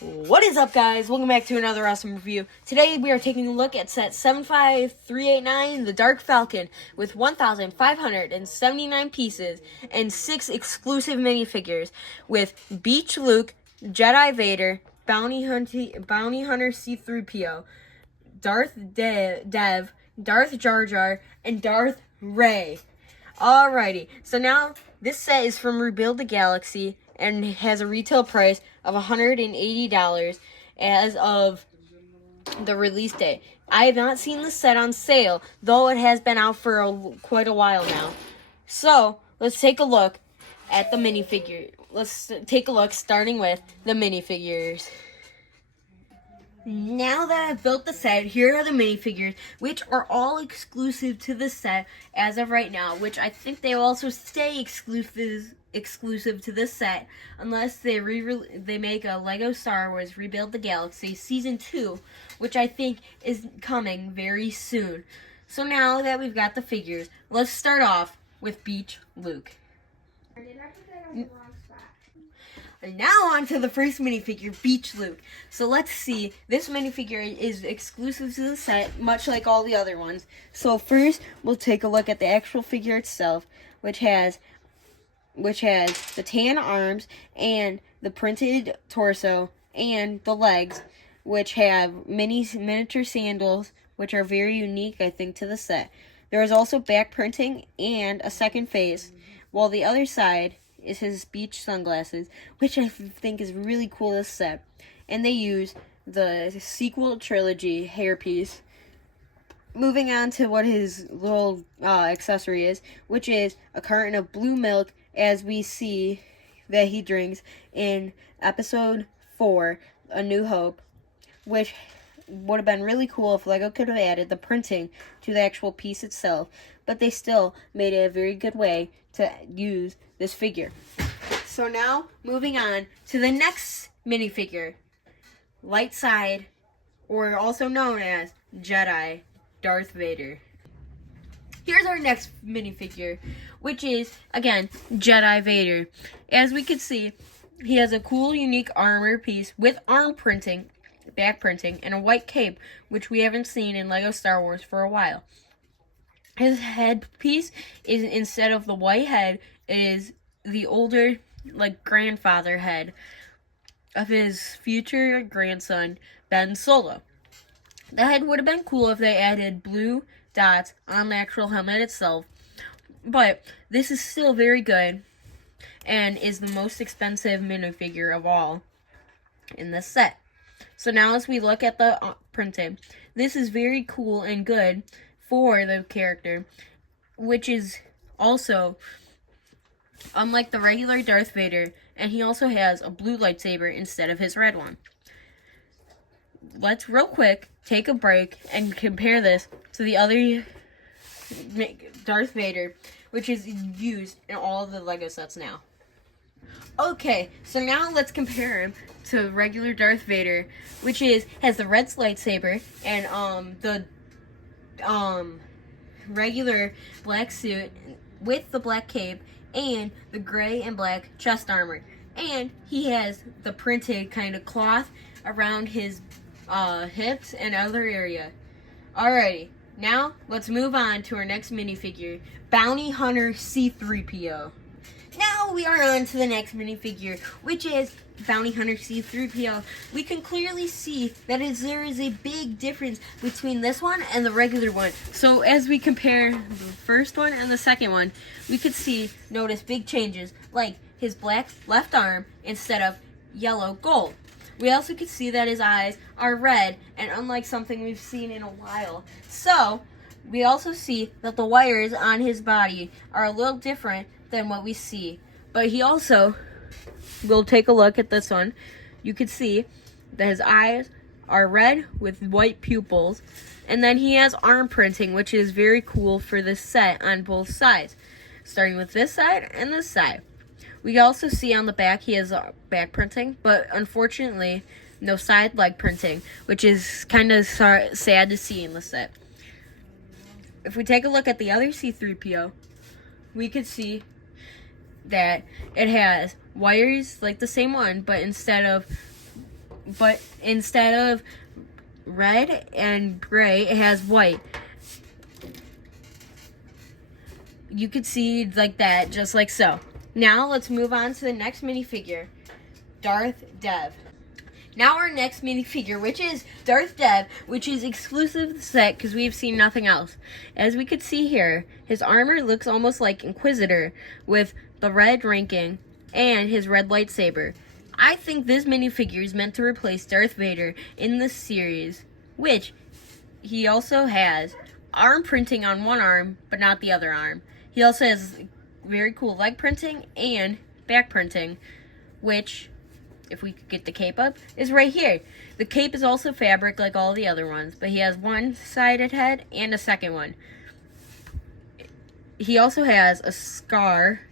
What is up, guys? Welcome back to another awesome review. Today we are taking a look at set 75389, the Dark Falcon, with 1,579 pieces and 6 exclusive minifigures with Beach Luke, Jedi Vader, Bounty Hunter C-3PO, Darth Dev, Darth Jar Jar, and Darth Ray. Alrighty, so now this set is from Rebuild the Galaxy and has a retail price of $180 as of the release date. I have not seen the set on sale, though it has been out for quite a while now. So, let's take a look at the minifigure. Let's take a look starting with the minifigures. Now that I've built the set, here are the minifigures, which are all exclusive to the set as of right now, which I think they will also stay exclusive to this set unless they make a Lego Star Wars Rebuild the Galaxy Season 2, which I think is coming very soon. So now that we've got the figures, let's start off with Beach Luke. And now on to the first minifigure, Beach Luke. So let's see, this minifigure is exclusive to the set, much like all the other ones. So first, we'll take a look at the actual figure itself, which has the tan arms and the printed torso and the legs, which have miniature sandals, which are very unique, I think, to the set. There is also back printing and a second face, while the other side is his beach sunglasses, which I think is really cool this set. And they use the sequel trilogy hairpiece. Moving on to what his little accessory is, which is a carton of blue milk, as we see that he drinks in Episode 4, A New Hope, which would have been really cool if LEGO could have added the printing to the actual piece itself, but they still made it a very good way to use this figure. So now, moving on to the next minifigure, Light Side, or also known as Jedi Darth Vader. Here's our next minifigure, which is, again, Jedi Vader. As we can see, he has a cool, unique armor piece with arm printing, back printing, and a white cape, which we haven't seen in LEGO Star Wars for a while. His headpiece is, instead of the white head, it is the older, grandfather head of his future grandson, Ben Solo. The head would have been cool if they added blue dots on the actual helmet itself, but this is still very good and is the most expensive minifigure of all in this set. So now as we look at the printing, this is very cool and good for the character, which is also unlike the regular Darth Vader, and he also has a blue lightsaber instead of his red one. Let's real quick take a break and compare this to the other Darth Vader, which is used in all of the LEGO sets now. Okay, so now let's compare him to regular Darth Vader, which has the red lightsaber and the regular black suit with the black cape and the gray and black chest armor. And he has the printed kind of cloth around his hips and other area. Alrighty, now let's move on to our next minifigure, Bounty Hunter C-3PO. Now we are on to the next minifigure, which is Bounty Hunter C-3PO. We can clearly see that there is a big difference between this one and the regular one. So as we compare the first one and the second one, we could notice big changes, like his black left arm instead of yellow gold. We also could see that his eyes are red, and unlike something we've seen in a while. So we also see that the wires on his body are a little different than what we see. But he also, we'll take a look at this one. You can see that his eyes are red with white pupils. And then he has arm printing, which is very cool for this set on both sides. Starting with this side and this side. We also see on the back he has back printing, but unfortunately no side leg printing, which is kind of sad to see in the set. If we take a look at the other C-3PO, we could see that it has wires like the same one, but instead of but instead of red and gray, it has white. You could see like that, just like so. Now let's move on to the next minifigure, Darth Dev. Now our next minifigure, which is Darth Dev, which is exclusive to the set because we've seen nothing else. As we could see here, his armor looks almost like Inquisitor with the red ranking and his red lightsaber. I think this minifigure is meant to replace Darth Vader in this series, which he also has arm printing on one arm, but not the other arm. He also has very cool leg printing and back printing, which, if we could get the cape up, is right here. The cape is also fabric like all the other ones, but he has one-sided head and a second one. He also has a scar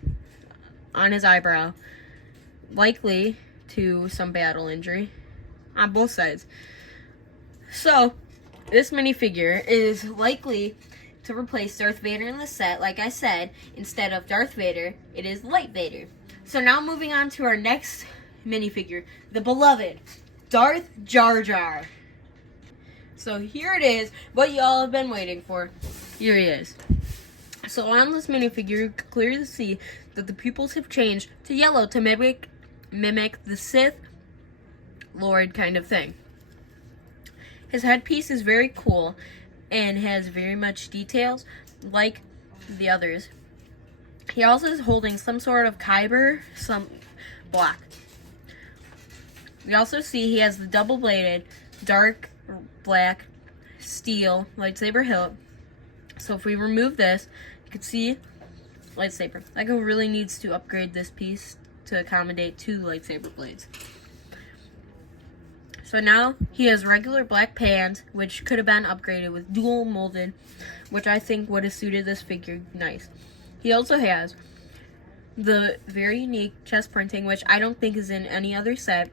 on his eyebrow, likely to some battle injury on both sides. So, this minifigure is likely to replace Darth Vader in the set. Like I said, instead of Darth Vader, it is Light Vader. So now moving on to our next minifigure, the beloved Darth Jar Jar. So here it is, what y'all have been waiting for. Here he is. So on this minifigure, you can clearly see that the pupils have changed to yellow to mimic the Sith Lord kind of thing. His headpiece is very cool and has very much details like the others. He also is holding some sort of kyber, some block. We also see he has the double-bladed, dark black steel lightsaber hilt. So if we remove this, you can see lightsaber. LEGO really needs to upgrade this piece to accommodate 2 lightsaber blades. So now he has regular black pants, which could have been upgraded with dual molded, which I think would have suited this figure nice. He also has the very unique chest printing, which I don't think is in any other set,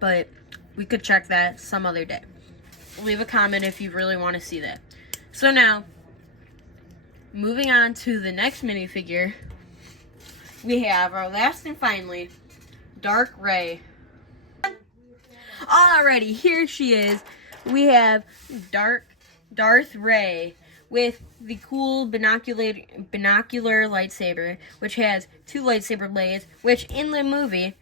but we could check that some other day. Leave a comment if you really want to see that. So now, moving on to the next minifigure, we have our last and finally, Dark Rey. Alrighty, here she is. We have Darth Rey with the cool binocular lightsaber, which has 2 lightsaber blades, which in the movie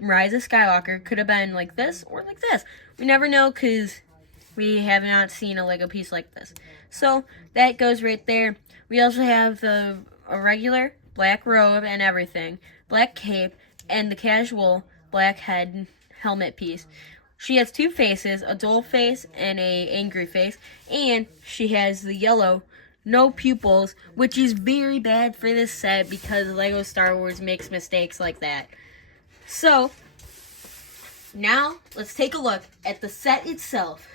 Rise of Skywalker could have been like this or like this. We never know because we have not seen a LEGO piece like this. So that goes right there. We also have a regular black robe and everything, black cape, and the casual black helmet piece. She has 2 faces, a dull face and a angry face, and she has the yellow, no pupils, which is very bad for this set because LEGO Star Wars makes mistakes like that. So, now let's take a look at the set itself.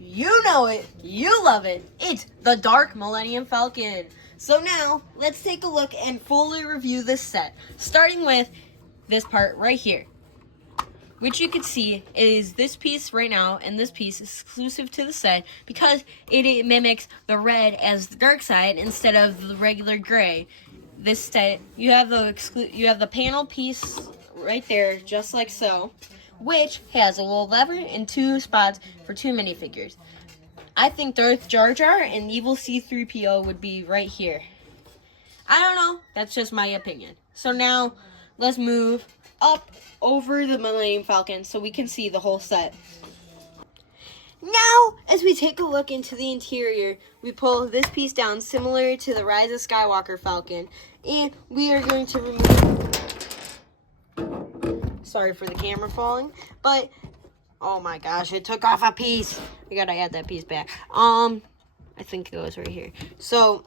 You know it, you love it, it's the Dark Millennium Falcon. So now, let's take a look and fully review this set, starting with this part right here, which you can see is this piece right now, and this piece is exclusive to the set because it mimics the red as the dark side instead of the regular gray. This set, you have the panel piece right there, just like so, which has a little lever and 2 spots for 2 minifigures. I think Darth Jar Jar and Evil C-3PO would be right here. I don't know, that's just my opinion. So now, let's move up over the Millennium Falcon so we can see the whole set. Now, as we take a look into the interior, we pull this piece down similar to the Rise of Skywalker Falcon, and we are going to remove... Sorry for the camera falling, but... Oh my gosh, it took off a piece. I gotta add that piece back. I think it goes right here. So,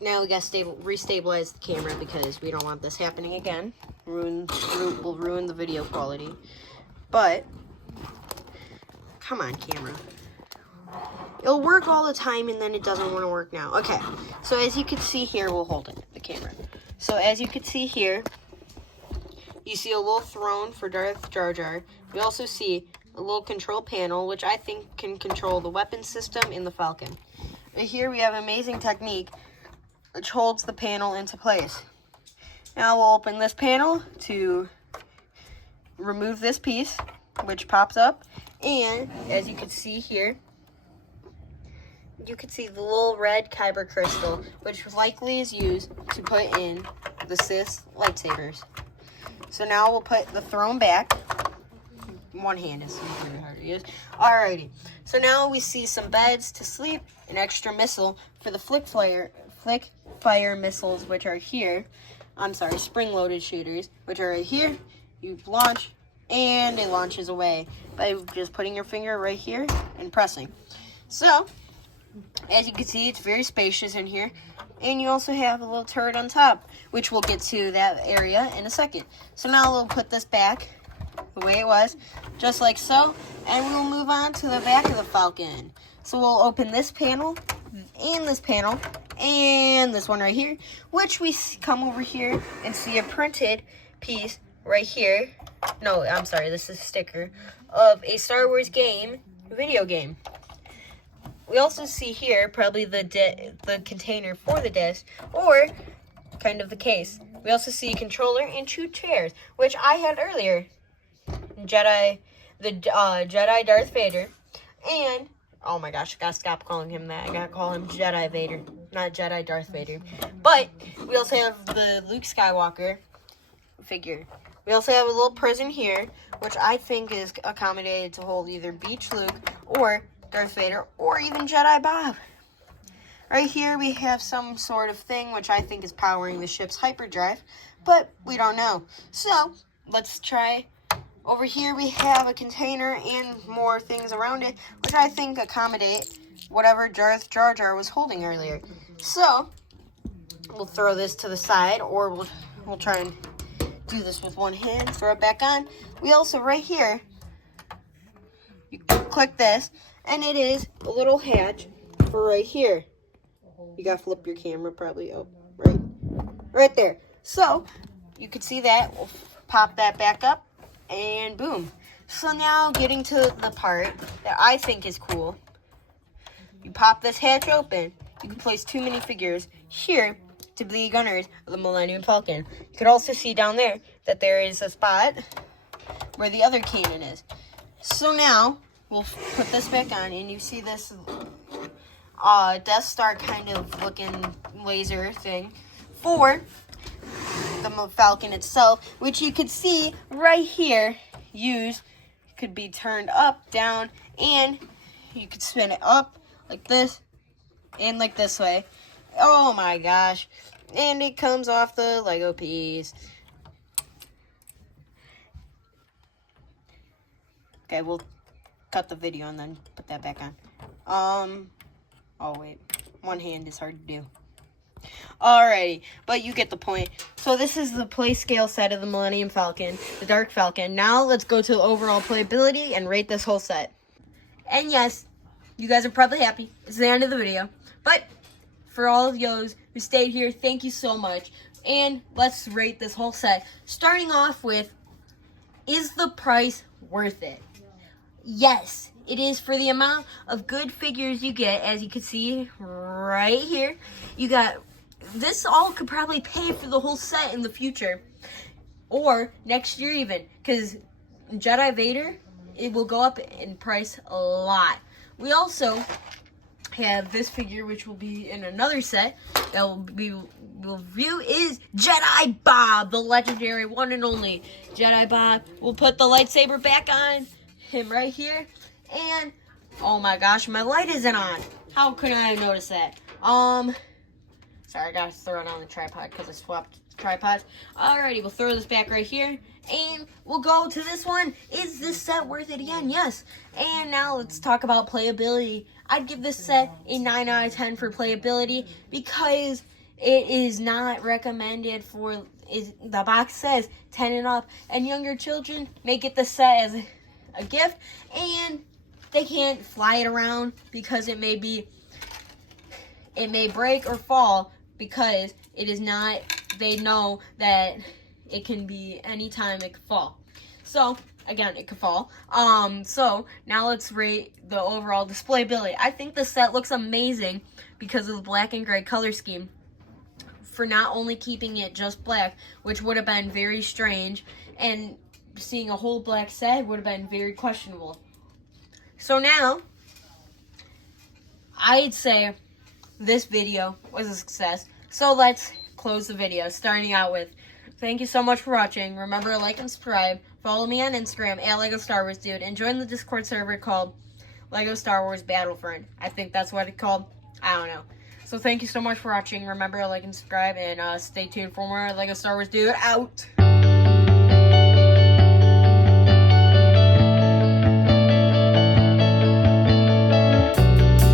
now we gotta restabilize the camera because we don't want this happening again. Will ruin the video quality. But, come on, camera. It'll work all the time and then it doesn't want to work now. Okay, so as you can see here, we'll hold it, the camera. So as you can see here, you see a little throne for Darth Jar Jar. We also see a little control panel, which I think can control the weapon system in the Falcon. And here we have amazing technique, which holds the panel into place. Now we'll open this panel to remove this piece, which pops up. And as you can see here, you can see the little red kyber crystal, which likely is used to put in the Sith lightsabers. So now we'll put the throne back. One hand is very hard to use. Alrighty. So now we see some beds to sleep, an extra missile for the flick fire missiles, which are here. I'm sorry, spring-loaded shooters, which are right here. You launch, and it launches away by just putting your finger right here and pressing. So, as you can see, it's very spacious in here. And you also have a little turret on top, which we'll get to that area in a second. So now we'll put this back the way it was, just like so. And we'll move on to the back of the Falcon. So we'll open this panel, and this panel, and this one right here, which we come over here and see a printed piece right here. No, I'm sorry, this is a sticker of a Star Wars game, video game. We also see here probably the container for the disc, or kind of the case. We also see a controller and 2 chairs, which I had earlier. Jedi Darth Vader, and oh my gosh, I gotta stop calling him that. I gotta call him Jedi Vader, not Jedi Darth Vader. But we also have the Luke Skywalker figure. We also have a little prison here, which I think is accommodated to hold either Beach Luke or Darth Vader, or even Jedi Bob. Right here we have some sort of thing which I think is powering the ship's hyperdrive, but we don't know. So let's try. Over here we have a container and more things around it, which I think accommodate whatever Darth Jar Jar was holding earlier. So we'll throw this to the side, or we'll try and do this with one hand, throw it back on. We also, right here, you click this, and it is a little hatch for right here. You gotta flip your camera probably up, right there. So you can see that. We'll pop that back up, and boom. So now getting to the part that I think is cool. You pop this hatch open. You can place 2 minifigures here to be the gunners of the Millennium Falcon. You can also see down there that there is a spot where the other cannon is. So now we'll put this back on, and you see this Death Star kind of looking laser thing for the Falcon itself, which you could see right here could be turned up, down, and you could spin it up like this and like this way. Oh my gosh. And it comes off the Lego piece. Okay, we'll cut the video and then put that back on. Oh wait, one hand is hard to do. Alrighty, but you get the point. So this is the play scale set of the Millennium Falcon, the Dark Falcon. Now let's go to the overall playability and rate this whole set. And yes, you guys are probably happy. It's the end of the video. But for all of those who stayed here, thank you so much. And let's rate this whole set. Starting off with, is the price worth it? Yes, it is, for the amount of good figures you get. As you can see right here, you got this. All could probably pay for the whole set in the future, or next year even, because Jedi Vader, it will go up in price a lot. We also have this figure, which will be in another set that we'll review, is Jedi Bob, the legendary one and only Jedi Bob. We'll put the lightsaber back on him right here. And oh my gosh, my light isn't on. How could I notice that? Sorry, I gotta throw it on the tripod because I swapped tripods. Alrighty, we'll throw this back right here, and we'll go to this one. Is this set worth it again? Yes. And now let's talk about playability. I'd give this set a 9 out of 10 for playability, because it is not recommended for, the box says 10 and up, and younger children may get this set as a gift, and they can't fly it around because it may break or fall, because it is not, they know that it can be anytime it could fall. So again, it could fall. So now let's rate the overall displayability. I think the set looks amazing because of the black and gray color scheme. for not only keeping it just black, which would have been very strange, and seeing a whole black set would have been very questionable. So now, I'd say this video was a success. So let's close the video, starting out with, thank you so much for watching. Remember to like and subscribe. Follow me on Instagram at Lego Star Wars Dude, and join the Discord server called Lego Star Wars Battlefront. I think that's what it's called. I don't know. So thank you so much for watching. Remember to like and subscribe, and stay tuned for more Lego Star Wars Dude out.